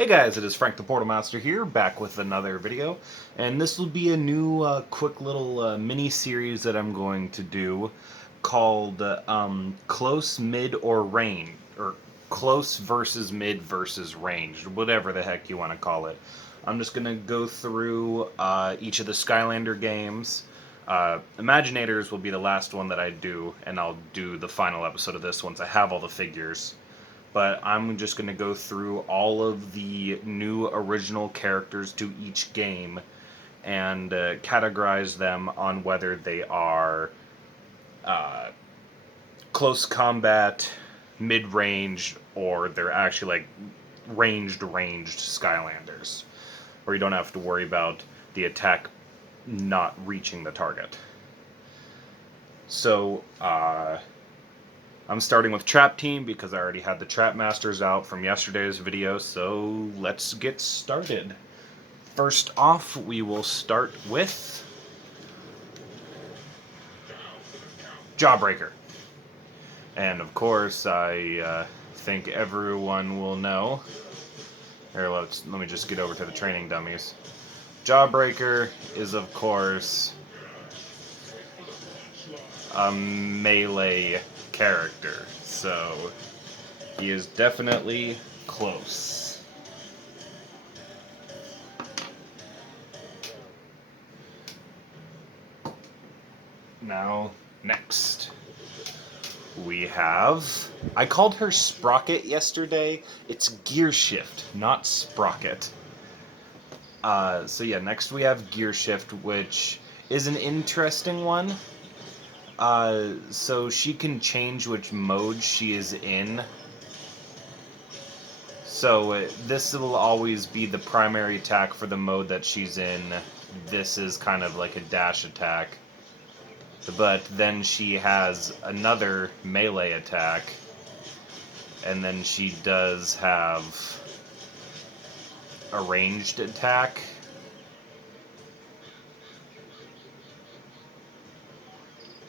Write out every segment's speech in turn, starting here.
Hey guys, it is Frank the Portal Master here, back with another video, and this will be a new quick little mini-series that I'm going to do called Close, Mid, or Range, or Close versus Mid versus Range, whatever the heck you want to call it. I'm just going to go through each of the Skylander games. Imaginators will be the last one that I do, and I'll do the final episode of this once I have all the figures. But I'm just going to go through all of the new original characters to each game and categorize them on whether they are close combat, mid-range, or they're actually like ranged Skylanders, where you don't have to worry about the attack not reaching the target. So, I'm starting with Trap Team because I already had the Trap Masters out from yesterday's video, so let's get started. First off, we will start with Jawbreaker. And of course, I think everyone will know. Here, let me just get over to the training dummies. Jawbreaker is, of course, a melee character, so he is definitely close. Now, next, we have... I called her Sprocket yesterday. It's Gear Shift, not Sprocket. So yeah, next we have Gear Shift, which is an interesting one. So she can change which mode she is in. So this will always be the primary attack for the mode that she's in. This is kind of like a dash attack. But then she has another melee attack. And then she does have a ranged attack.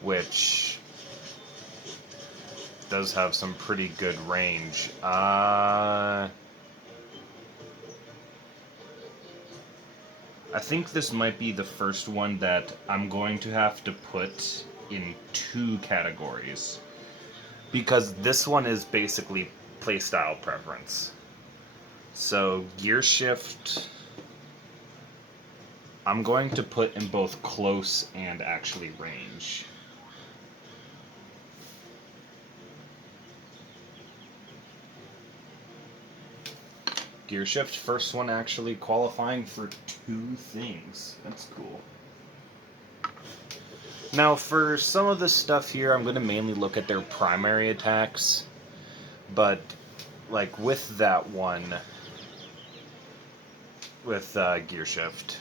Which does have some pretty good range. I think this might be the first one that I'm going to have to put in two categories. Because this one is basically playstyle preference. So, Gear Shift, I'm going to put in both close and actually range. Gear Shift, first one actually qualifying for two things. That's cool. Now, for some of this stuff here, I'm going to mainly look at their primary attacks. But, like, with that one, with Gear Shift,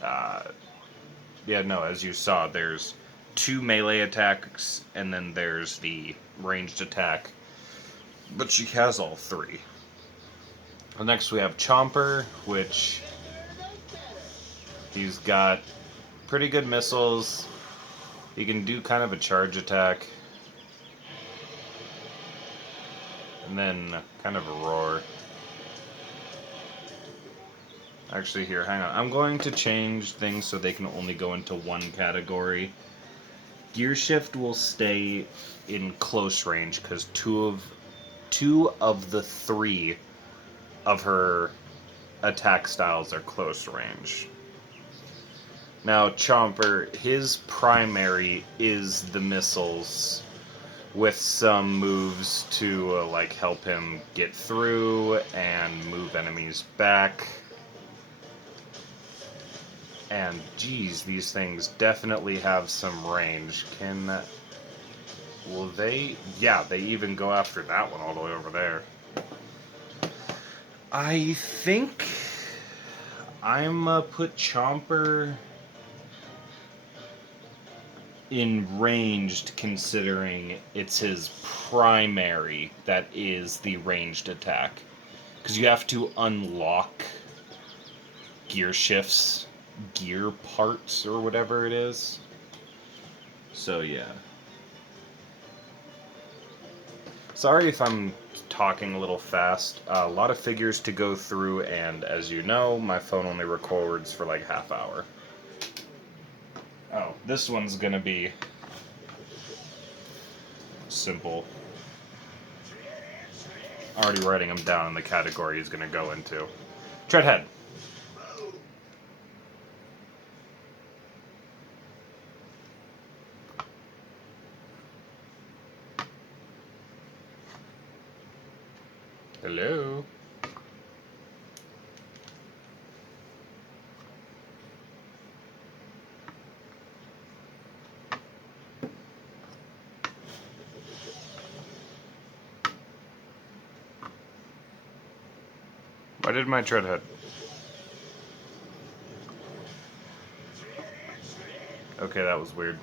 yeah, no, as you saw, there's two melee attacks, and then there's the ranged attack. But she has all three. Next we have Chomper, which he's got pretty good missiles. He can do kind of a charge attack. And then kind of a roar. Actually, here, hang on. I'm going to change things so they can only go into one category. Gear Shift will stay in close range because two of the three of her attack styles are close range. Now, Chomper, his primary is the missiles, with some moves to like help him get through and move enemies back. And geez, these things definitely have some range. Will they? Yeah, they even go after that one all the way over there. I think I'm put Chomper in ranged, considering it's his primary that is the ranged attack. Because you have to unlock Gear Shift's gear parts or whatever it is. So yeah. Sorry if I'm talking a little fast. A lot of figures to go through, and as you know, my phone only records for like half hour. Oh, this one's gonna be simple. Already writing them down in the category he's gonna go into. Treadhead. Hello. Why did my Treadhead? Okay, that was weird.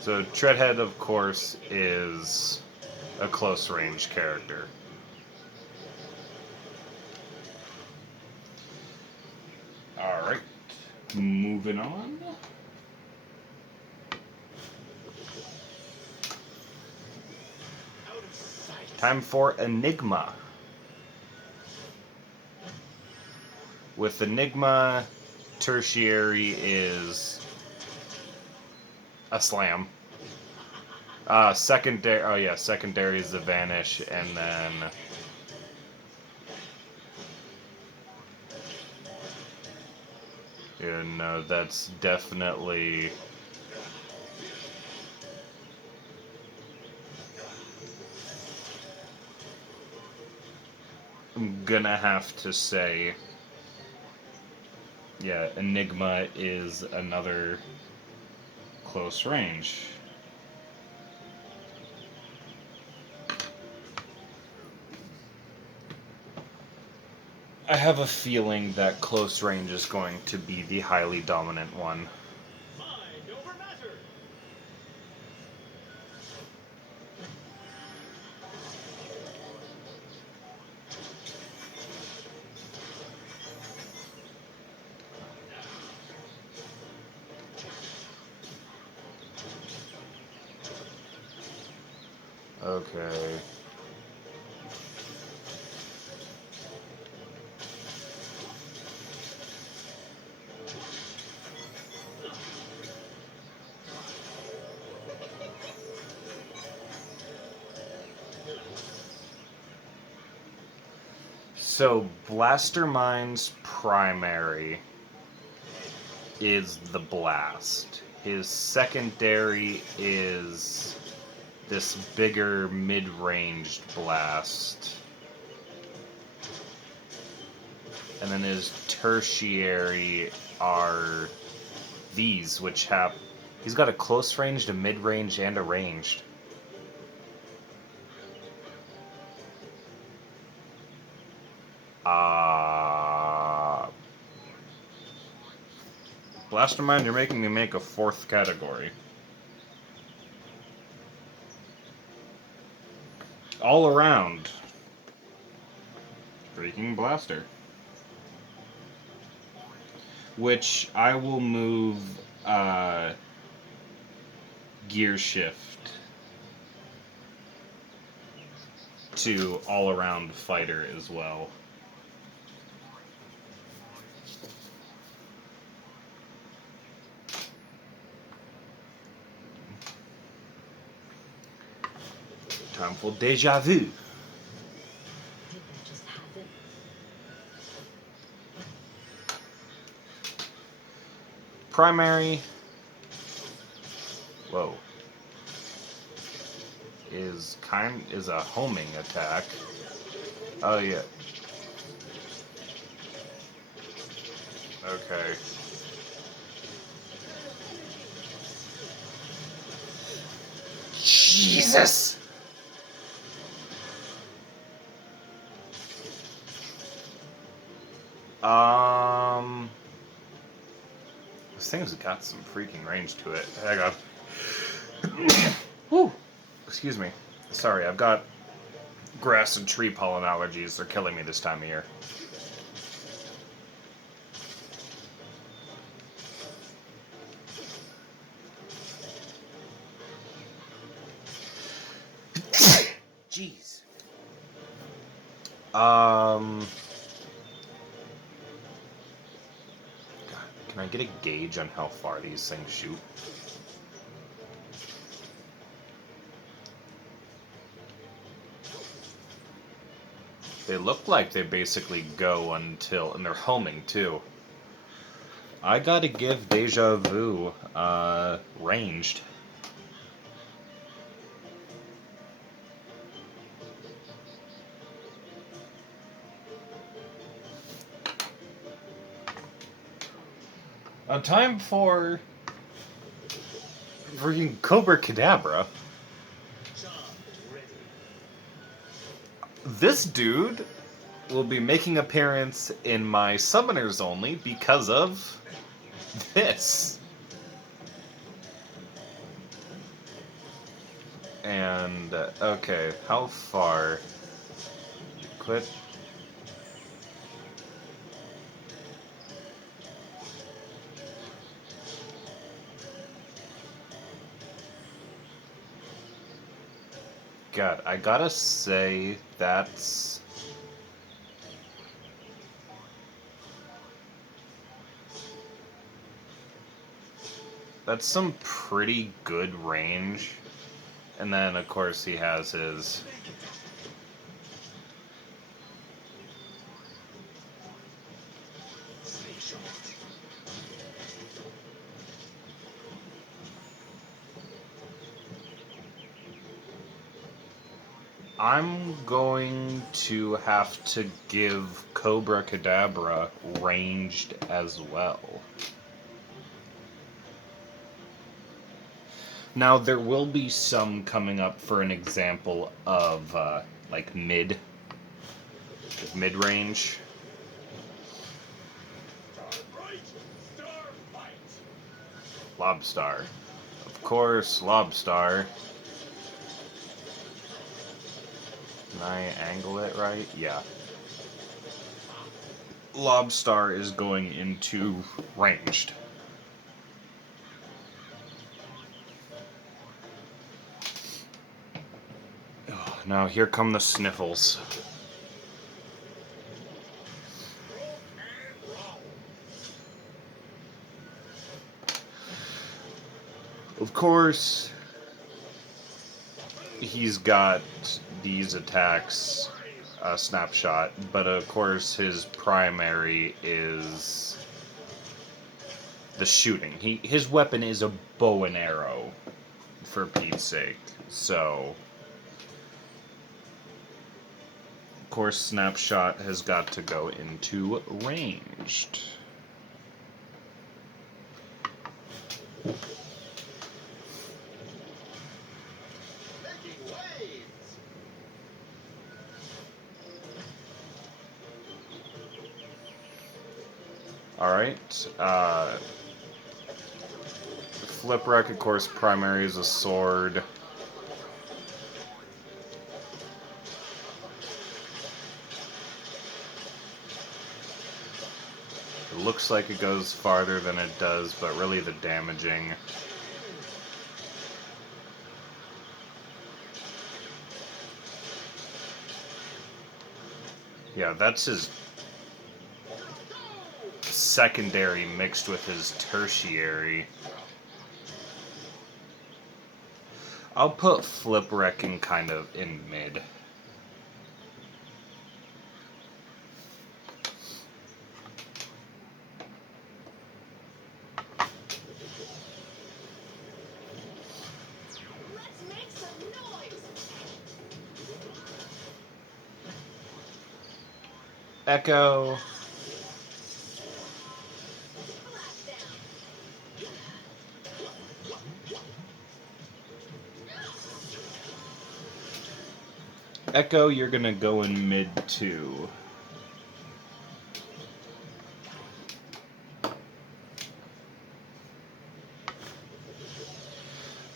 So Treadhead, of course, is a close range character. Alright, moving on. Time for Enigma. With Enigma, tertiary is a slam. Secondary, oh yeah, secondary is the vanish, and then yeah, no, that's definitely I'm gonna have to say, yeah, Enigma is another close range. I have a feeling that close range is going to be the highly dominant one. Mind over matter. Okay. So, Blastermind's primary is the blast. His secondary is this bigger mid-ranged blast. And then his tertiary are these, which have... He's got a close range, a mid-range, and a ranged. Blastermind, you're making me make a fourth category. All around. Freaking Blaster. Which I will move Gear Shift to all around fighter as well. Time for Deja Vu. Did that just happen? Primary. Whoa. Is a homing attack. Oh yeah. Okay. Jesus. This thing's got some freaking range to it. Hang on. Whew. Excuse me. Sorry, I've got grass and tree pollen allergies. They're killing me this time of year. God, can I get a gauge on how far these things shoot? They look like they basically go until, and they're homing too. I gotta give Deja Vu ranged. Time for freaking Cobra Cadabra. This dude will be making appearance in my Summoners Only because of this. And, okay, how far? Quit. God, I gotta say that's some pretty good range. And then, of course, he has his... I'm going to have to give Cobra Cadabra ranged as well. Now, there will be some coming up for an example of, like, mid-range. Lobstar. Of course, Lobstar. Can I angle it right? Yeah. Lobstar is going into ranged. Oh, now here come the sniffles. Of course, he's got these attacks, snapshot, but of course his primary is the shooting. His weapon is a bow and arrow, for Pete's sake. So, of course, snapshot has got to go into ranged. Alright, Flipwreck, of course, primary is a sword. It looks like it goes farther than it does, but really the damaging. Yeah, that's his secondary mixed with his tertiary. I'll put Flipwreck in kind of in mid. Let's make some noise. Echo. Echo, you're gonna go in mid 2.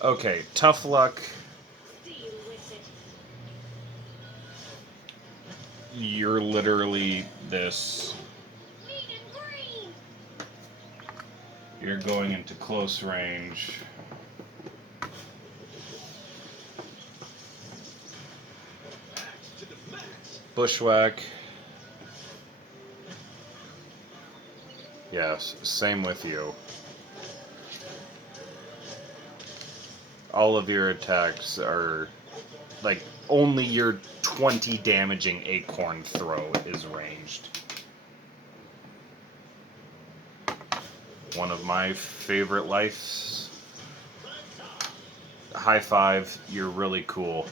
Okay, Tough Luck. Deal with it. You're literally this. Mean and green. You're going into close range. Bushwhack. Yes, same with you. All of your attacks are like only your 20 damaging acorn throw is ranged. One of my favorite lives. High five, you're really cool.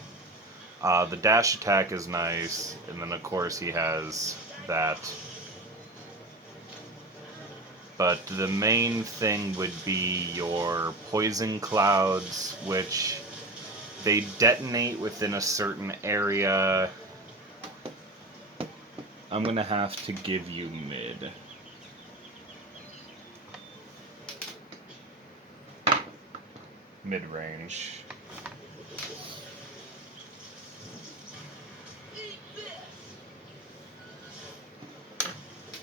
The dash attack is nice, and then of course he has that. But the main thing would be your poison clouds, which they detonate within a certain area. I'm gonna have to give you mid. Mid-range.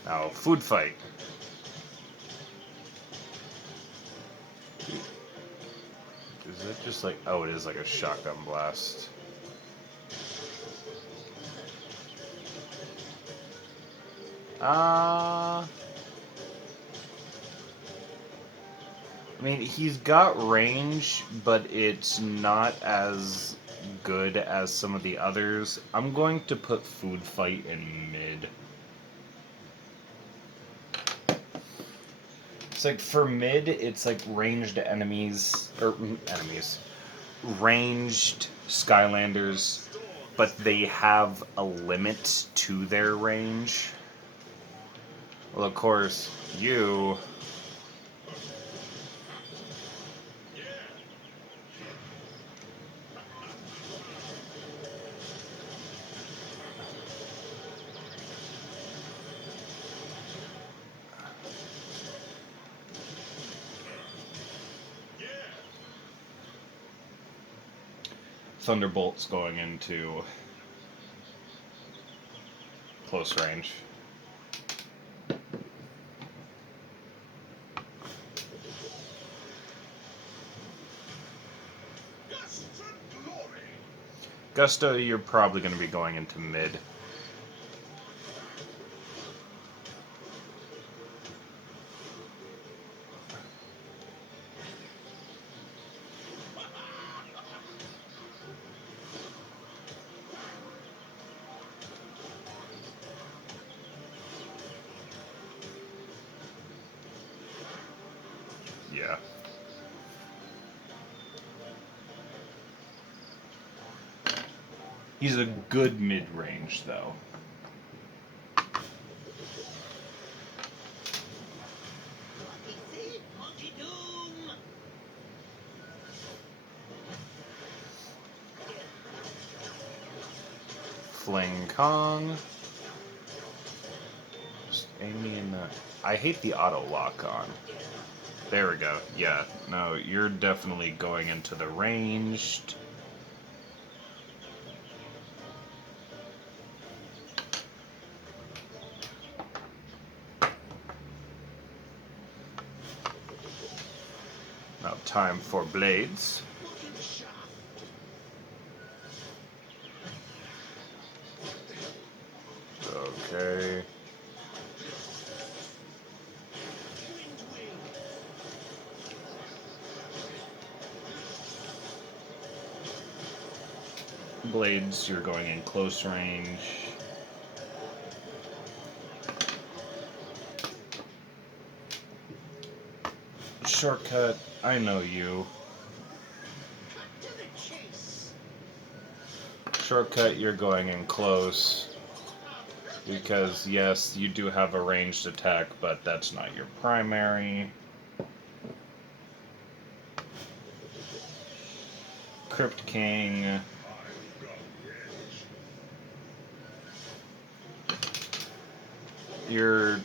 Now, food fight. Is it just like... Oh, it is like a shotgun blast. I mean, he's got range, but it's not as good as some of the others. I'm going to put food fight in mid. It's like for mid, it's like ranged enemies, or enemies, ranged Skylanders, but they have a limit to their range. Well, of course, you... Thunderbolt's going into close range. Gusto, you're probably going to be going into mid. Yeah. He's a good mid-range, though. Fling Kong. Just aim me in the... I hate the auto lock on. There we go. Yeah, no, you're definitely going into the ranged. Now time for blades. Okay. Blades, you're going in close range. Shortcut, I know you. Shortcut, you're going in close. Because, yes, you do have a ranged attack, but that's not your primary. Crypt King. Your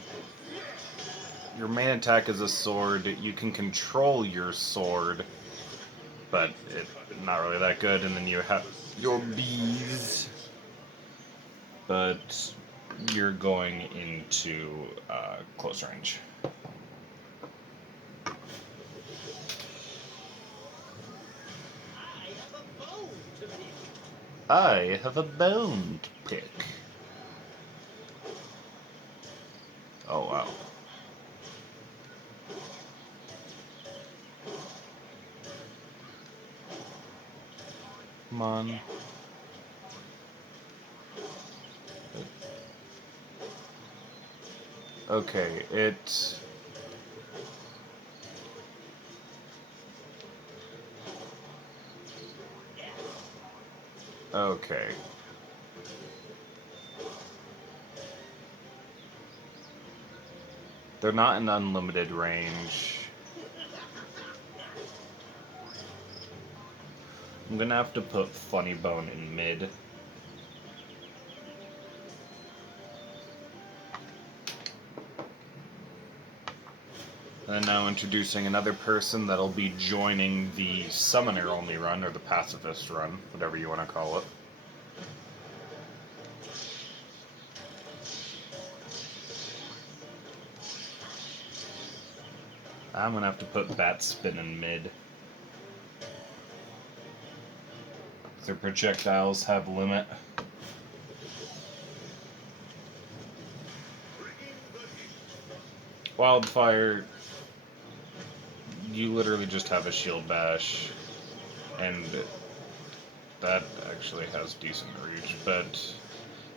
main attack is a sword. You can control your sword, but it's not really that good. And then you have your bees, but you're going into close range. I have a bone to pick. Come on. Okay, it... Okay. They're not in unlimited range. I'm gonna have to put Funny Bone in mid. And now introducing another person that'll be joining the Summoner only run, or the Pacifist run, whatever you want to call it. I'm gonna have to put Bat Spin in mid. Their projectiles have limit. Wildfire, you literally just have a shield bash, and that actually has decent reach, but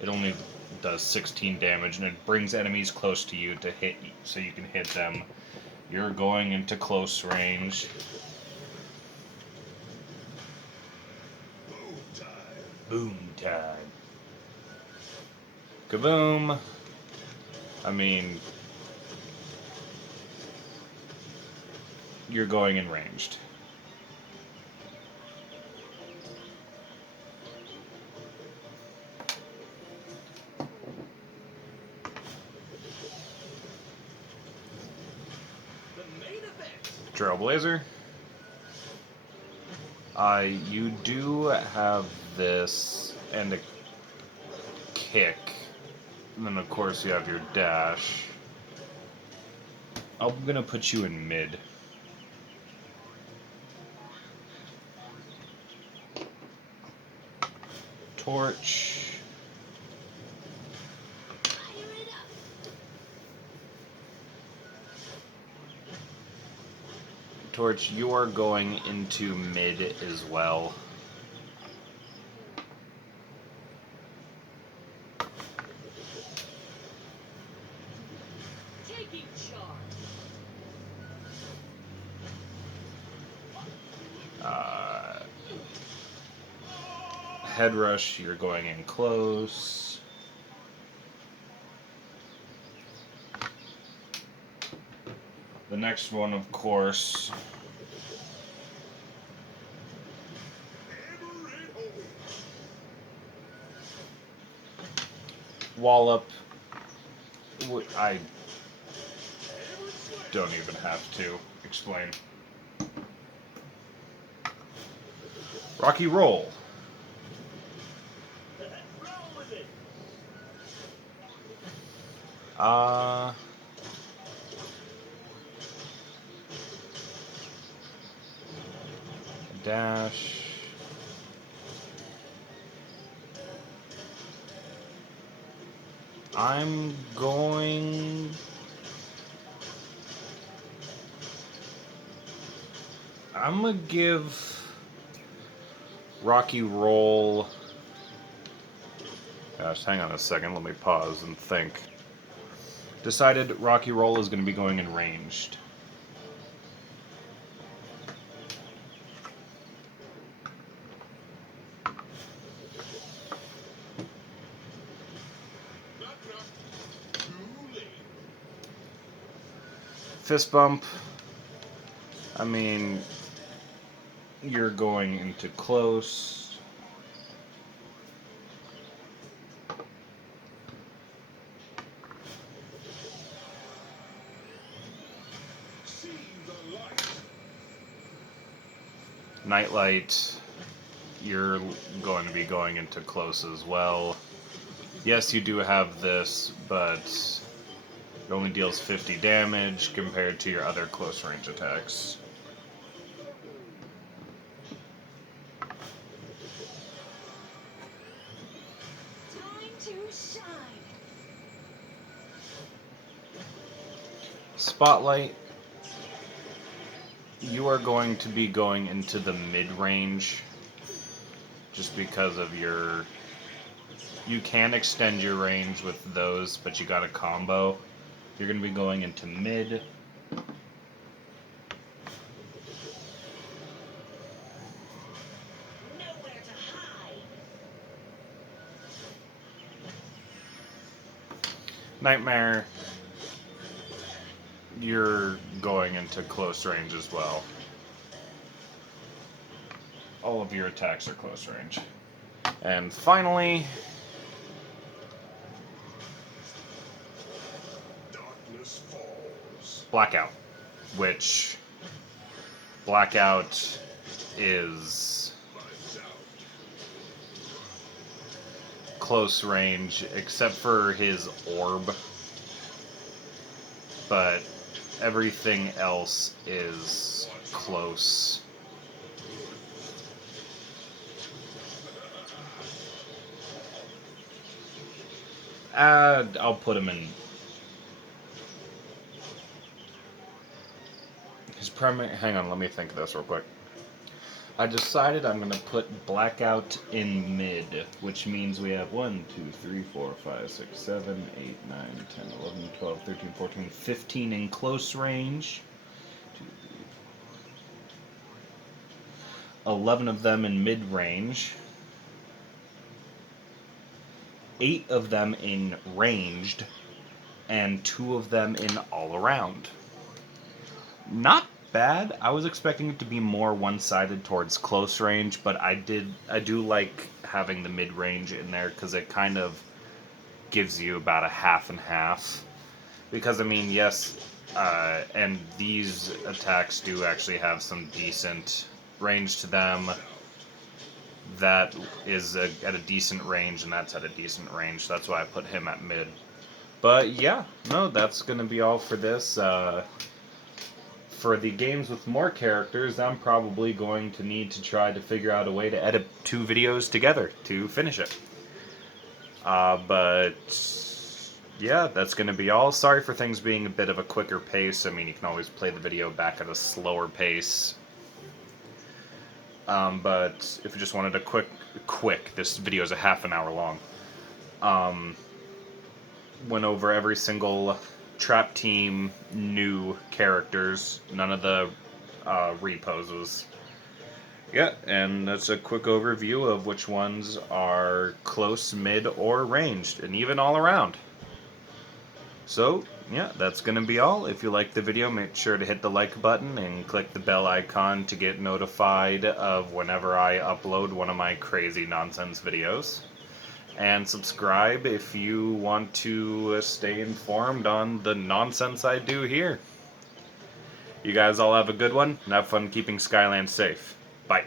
it only does 16 damage, and it brings enemies close to you to hit you, so you can hit them. You're going into close range. Boom time. Kaboom! I mean, you're going in ranged. The main event. Trailblazer. You do have this and a kick, and then of course you have your dash. I'm gonna put you in mid. Torch. Fire it up. Torch, you are going into mid as well. Taking charge. Head rush, you're going in close. The next one, of course. Wallop. I don't even have to explain. Rocky Roll. Roll with it. Dash. I'm going... I'm gonna give Rocky Roll... Gosh, hang on a second, let me pause and think. Decided Rocky Roll is gonna be going in ranged. Fist bump. I mean, you're going into close. Nightlight. You're going to be going into close as well. Yes, you do have this, but it only deals 50 damage compared to your other close range attacks. Time to shine. Spotlight. You are going to be going into the mid-range. just because of your... You can extend your range with those, but you got a combo. You're going to be going into mid. Nowhere to hide. Nightmare, you're going into close range as well. All of your attacks are close range. And finally, Darkness falls. Blackout, which Blackout is Lights out. close range except for his orb, but everything else is close. I'll put him in his primary. Hang on, let me think of this real quick. I decided I'm gonna put Blackout in mid, which means we have 1, 2, 3, 4, 5, 6, 7, 8, 9, 10, 11, 12, 13, 14, 15 in close range. 2, 3, 11 of them in mid range. 8 of them in ranged, and 2 of them in all around. Not bad. I was expecting it to be more one-sided towards close range, but I do like having the mid range in there because it kind of gives you about a half and half. Because I mean, yes, and these attacks do actually have some decent range to them. That is at a decent range, and that's at a decent range. That's why I put him at mid. But yeah, no, that's going to be all for this. For the games with more characters, I'm probably going to need to try to figure out a way to edit 2 videos together to finish it. But yeah, that's going to be all. Sorry for things being a bit of a quicker pace. I mean, you can always play the video back at a slower pace. But if you just wanted a quick, this video is a half an hour long. Went over every single Trap Team new characters, none of the reposes. Yeah, and that's a quick overview of which ones are close, mid, or ranged, and even all around. So, yeah, that's going to be all. If you liked the video, make sure to hit the like button and click the bell icon to get notified of whenever I upload one of my crazy nonsense videos. And subscribe if you want to stay informed on the nonsense I do here. You guys all have a good one, and have fun keeping Skylanders safe. Bye.